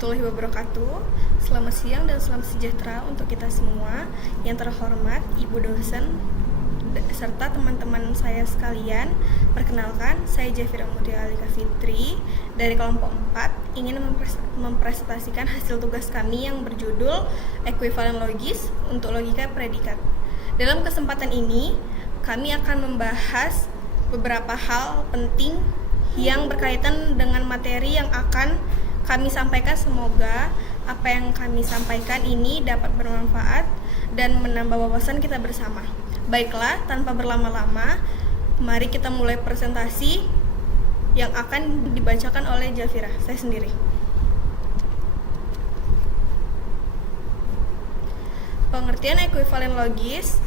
warahmatullahi wabarakatuh. Selamat siang dan selamat sejahtera untuk kita semua. Yang terhormat Ibu dosen serta teman-teman saya sekalian. Perkenalkan, saya Jafira Mutia Alika Fitri dari kelompok 4 ingin mempresentasikan hasil tugas kami yang berjudul Ekuivalen Logis untuk Logika Predikat. Dalam kesempatan ini, kami akan membahas beberapa hal penting yang berkaitan dengan materi yang akan kami sampaikan. Semoga apa yang kami sampaikan ini dapat bermanfaat dan menambah wawasan kita bersama. Baiklah, tanpa berlama-lama, mari kita mulai presentasi yang akan dibacakan oleh Jafira, saya sendiri. Pengertian ekuivalen logis.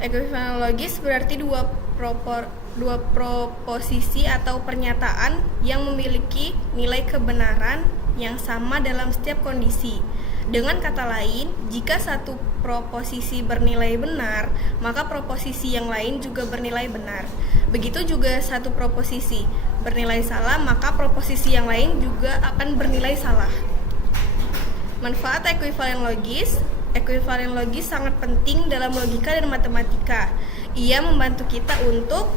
Ekuivalen logis berarti dua proposisi atau pernyataan yang memiliki nilai kebenaran yang sama dalam setiap kondisi. Dengan kata lain, jika satu proposisi bernilai benar, maka proposisi yang lain juga bernilai benar. Begitu juga satu proposisi bernilai salah, maka proposisi yang lain juga akan bernilai salah. Manfaat ekuivalen logis. Ekuivalen logis sangat penting dalam logika dan matematika. Ia membantu kita untuk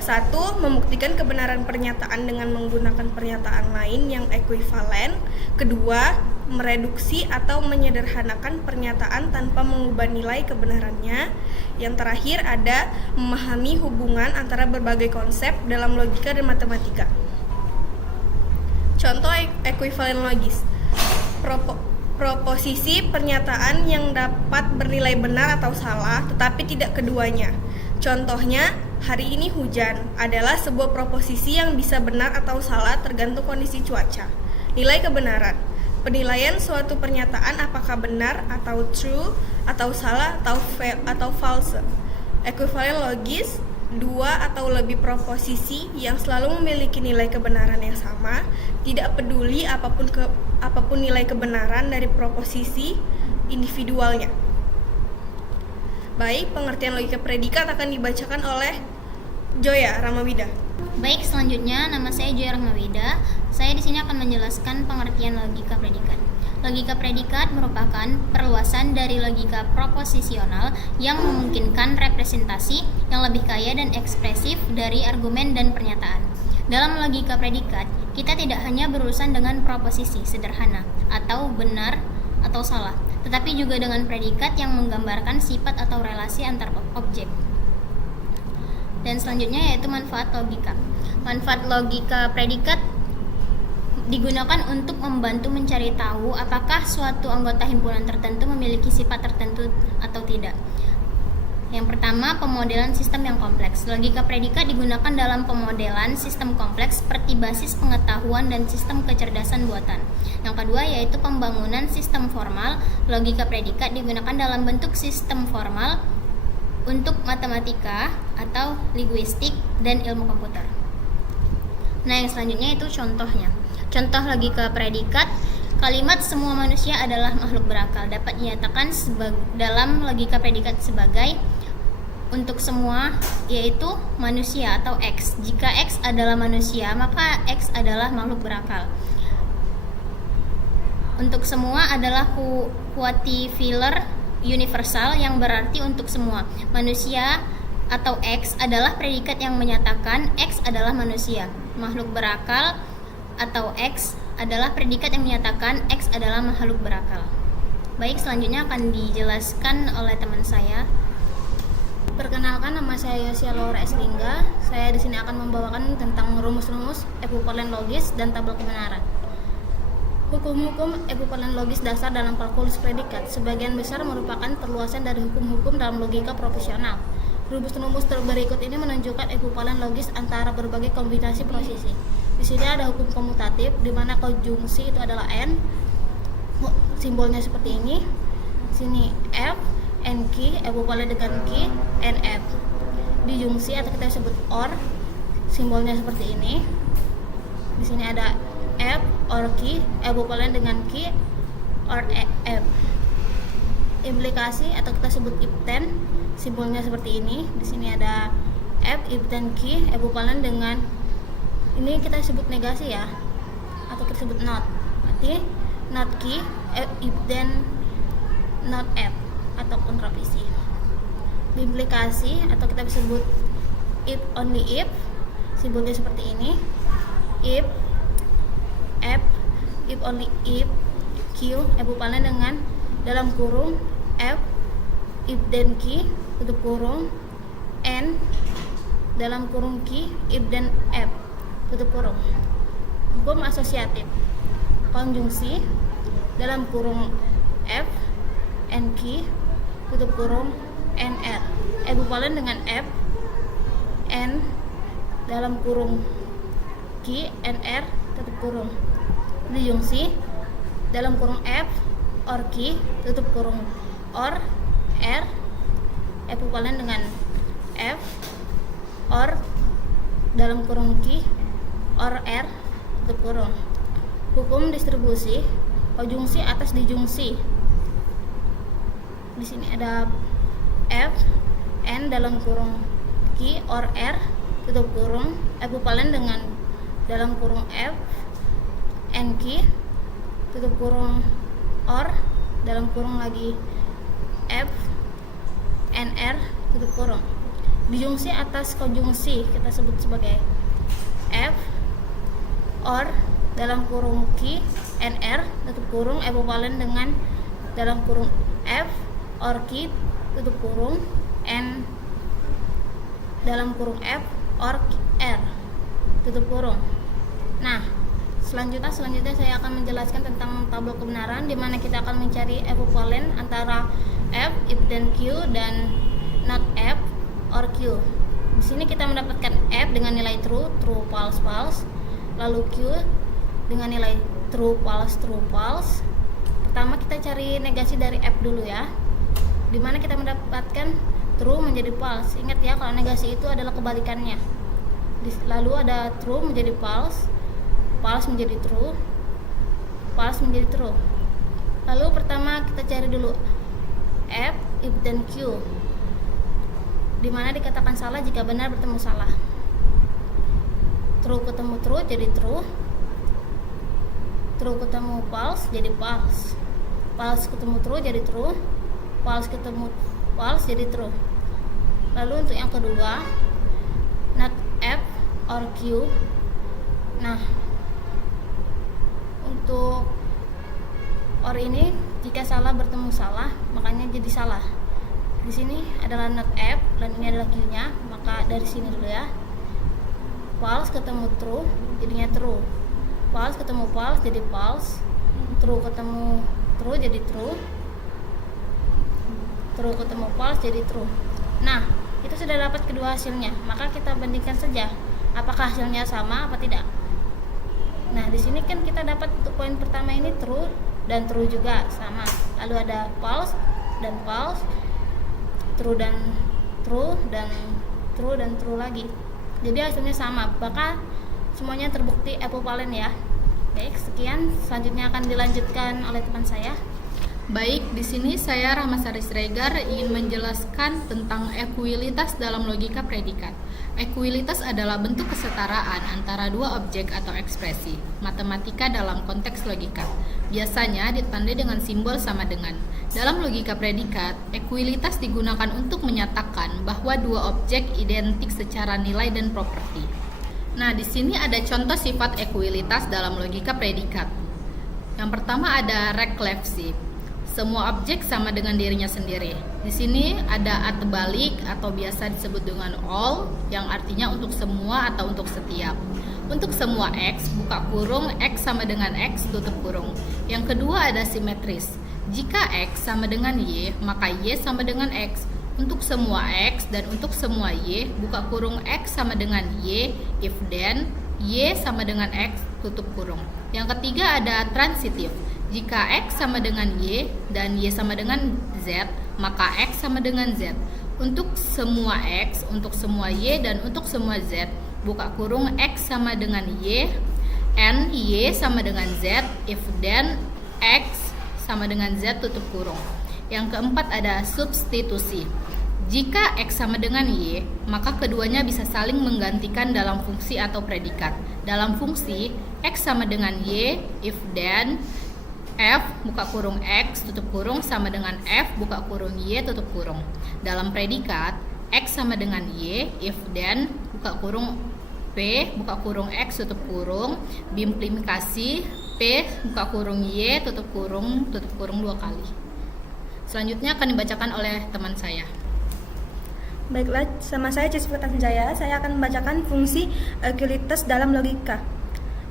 1. Membuktikan kebenaran pernyataan dengan menggunakan pernyataan lain yang ekuivalen. 2. Mereduksi atau menyederhanakan pernyataan tanpa mengubah nilai kebenarannya. Yang terakhir ada memahami hubungan antara berbagai konsep dalam logika dan matematika. Contoh ekuivalen logis. Proposisi pernyataan yang dapat bernilai benar atau salah, tetapi tidak keduanya. Contohnya, hari ini hujan adalah sebuah proposisi yang bisa benar atau salah tergantung kondisi cuaca. Nilai kebenaran. Penilaian suatu pernyataan apakah benar atau true, atau salah, atau false. Ekuivalen logis. 2 atau lebih proposisi yang selalu memiliki nilai kebenaran yang sama, tidak peduli apapun nilai kebenaran dari proposisi individualnya. Baik, pengertian logika predikat akan dibacakan oleh Joya Ramawida. Baik, selanjutnya nama saya Joya Ramawida. Saya di sini akan menjelaskan pengertian logika predikat. Logika predikat merupakan perluasan dari logika proposisional yang memungkinkan representasi yang lebih kaya dan ekspresif dari argumen dan pernyataan. Dalam logika predikat, kita tidak hanya berurusan dengan proposisi sederhana atau benar atau salah, tetapi juga dengan predikat yang menggambarkan sifat atau relasi antar objek. Dan selanjutnya yaitu manfaat logika. Manfaat logika predikat digunakan untuk membantu mencari tahu apakah suatu anggota himpunan tertentu memiliki sifat tertentu atau tidak. Yang pertama, pemodelan sistem yang kompleks. Logika predikat digunakan dalam pemodelan sistem kompleks seperti basis pengetahuan dan sistem kecerdasan buatan. Yang kedua yaitu pembangunan sistem formal. Logika predikat digunakan dalam bentuk sistem formal untuk matematika atau linguistik dan ilmu komputer. Nah, yang selanjutnya itu contohnya. Contoh logika predikat, kalimat semua manusia adalah makhluk berakal dapat dinyatakan dalam logika predikat sebagai untuk semua yaitu manusia atau X. Jika X adalah manusia, maka X adalah makhluk berakal. Untuk semua adalah quantifier universal yang berarti untuk semua. Manusia atau X adalah predikat yang menyatakan X adalah manusia. Makhluk berakal atau X adalah predikat yang menyatakan X adalah makhluk berakal. Baik, selanjutnya akan dijelaskan oleh teman saya. Perkenalkan, nama saya Yosia Laura S. Lingga. Saya di sini akan membawakan tentang rumus-rumus ekuivalen logis dan tabel kebenaran. Hukum-hukum ekuivalen logis dasar dalam kalkulus predikat sebagian besar merupakan perluasan dari hukum-hukum dalam logika proposisional. Rumus-rumus berikut ini menunjukkan ekuivalen logis antara berbagai kombinasi prosesi. Di sini ada hukum komutatif, di mana konjungsi itu adalah n, simbolnya seperti ini. Sini f, n q, ekuivalen dengan q, n f. Dijungsi atau kita sebut or, simbolnya seperti ini. Di sini ada f or q, ekuivalen dengan q or f. Implikasi atau kita sebut if then, simbolnya seperti ini. Di sini ada f, if then q, ekuivalen dengan ini kita sebut negasi ya, atau kita sebut not. seperti not key, if then not if atau kontrapisi. Implikasi atau kita bisa sebut if only if, simbolnya seperti ini. If only if, Q equivalent dengan dalam kurung F if then key tutup kurung, N dalam kurung key if then F tutup kurung. Hukum asosiatif, konjungsi dalam kurung F N key tutup kurung NR equivalent dengan F N dalam kurung key NR tutup kurung. Dijungsi dalam kurung F or key tutup kurung or R equivalent dengan F or dalam kurung key or R tutup kurung. Hukum distribusi, konjungsi atas dijungsi. Di sini ada F N dalam kurung key or R tutup kurung equivalent dengan dalam kurung F N key tutup kurung or dalam kurung lagi F N R tutup kurung. Dijungsi atas konjungsi kita sebut sebagai F or dalam kurung key N R tutup kurung equivalent dengan dalam kurung F or key tutup kurung N dalam kurung F or R tutup kurung. Nah, selanjutnya saya akan menjelaskan tentang tabel kebenaran, di mana kita akan mencari equivalent antara F if then Q dan not F or Q. Di sini kita mendapatkan F dengan nilai true, false, false. Lalu Q dengan nilai true, false. Pertama kita cari negasi dari F dulu ya. Di mana kita mendapatkan true menjadi false. Ingat ya, kalau negasi itu adalah kebalikannya. Lalu ada true menjadi false, false menjadi true, false menjadi true. Lalu pertama kita cari dulu F if then Q, di mana dikatakan salah jika benar bertemu salah. True ketemu true jadi true, true ketemu false jadi false, false ketemu true jadi true, false ketemu false jadi true. Lalu untuk yang kedua, not F or Q. Nah, untuk or ini jika salah bertemu salah, makanya jadi salah. Di sini adalah not F dan ini adalah Q-nya, maka dari sini dulu ya. False ketemu true, jadinya true. False ketemu false jadi false. True ketemu true jadi true. True ketemu false jadi true. Nah, itu sudah dapat kedua hasilnya, maka kita bandingkan saja apakah hasilnya sama apa tidak. Nah, di sini kan kita dapat untuk poin pertama ini true dan true juga sama. Lalu ada false dan false, true dan true dan true dan true lagi. Jadi hasilnya sama, maka semuanya terbukti equivalent ya. Baik, sekian. Selanjutnya akan dilanjutkan oleh teman saya. Baik, di sini saya Rahmasari Siregar ingin menjelaskan tentang ekuilitas dalam logika predikat. Ekuilitas adalah bentuk kesetaraan antara dua objek atau ekspresi matematika dalam konteks logika. Biasanya ditandai dengan simbol sama dengan. Dalam logika predikat, ekuilitas digunakan untuk menyatakan bahwa dua objek identik secara nilai dan properti. Nah, di sini ada contoh sifat ekuilitas dalam logika predikat. Yang pertama ada reklevsi. Semua objek sama dengan dirinya sendiri. Di sini ada at terbalik atau biasa disebut dengan all, yang artinya untuk semua atau untuk setiap. Untuk semua x, buka kurung, x sama dengan x, tutup kurung. Yang kedua ada simetris. Jika x sama dengan y, maka y sama dengan x. Untuk semua x dan untuk semua y, buka kurung x sama dengan y, if then y sama dengan x, tutup kurung. Yang ketiga ada transitif. Jika x sama dengan y dan y sama dengan z, maka x sama dengan z. Untuk semua x, untuk semua y dan untuk semua z, buka kurung x sama dengan y and y sama dengan z, if then x sama dengan z, tutup kurung. Yang keempat ada substitusi. Jika x sama dengan y, maka keduanya bisa saling menggantikan dalam fungsi atau predikat. Dalam fungsi X sama dengan Y, if then F buka kurung X tutup kurung sama dengan F buka kurung Y tutup kurung. Dalam predikat X sama dengan Y, if then buka kurung P buka kurung X tutup kurung, berimplikasi P buka kurung Y tutup kurung 2 kali. Selanjutnya akan dibacakan oleh teman saya. Baiklah, sama saya Cisfut Anjaya, saya akan membacakan fungsi ekualitas dalam logika.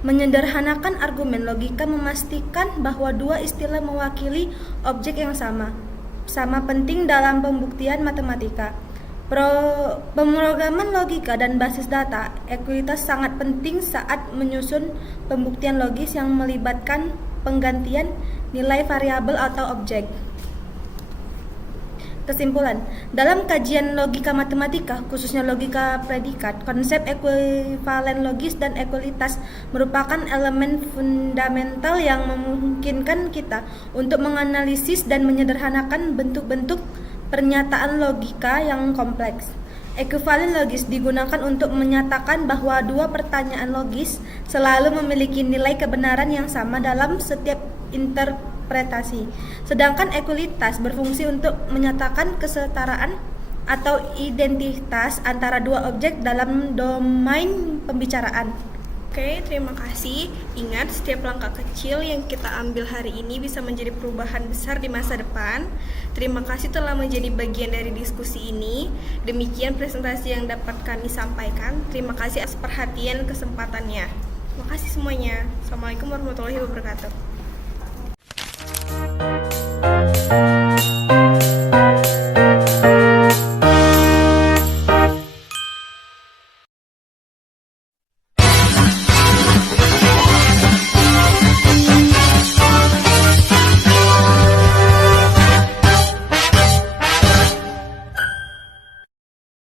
Menyederhanakan argumen logika memastikan bahwa dua istilah mewakili objek yang sama penting dalam pembuktian matematika. Pemrograman logika dan basis data, ekualitas sangat penting saat menyusun pembuktian logis yang melibatkan penggantian nilai variabel atau objek. Kesimpulan, dalam kajian logika matematika, khususnya logika predikat, konsep ekuivalen logis dan ekualitas merupakan elemen fundamental yang memungkinkan kita untuk menganalisis dan menyederhanakan bentuk-bentuk pernyataan logika yang kompleks. Ekuivalen logis digunakan untuk menyatakan bahwa dua pertanyaan logis selalu memiliki nilai kebenaran yang sama dalam setiap interpretasi. Sedangkan ekualitas berfungsi untuk menyatakan kesetaraan atau identitas antara dua objek dalam domain pembicaraan. Oke, terima kasih. Ingat, setiap langkah kecil yang kita ambil hari ini bisa menjadi perubahan besar di masa depan. Terima kasih telah menjadi bagian dari diskusi ini. Demikian presentasi yang dapat kami sampaikan. Terima kasih atas perhatian kesempatannya. Terima kasih semuanya. Assalamualaikum warahmatullahi wabarakatuh.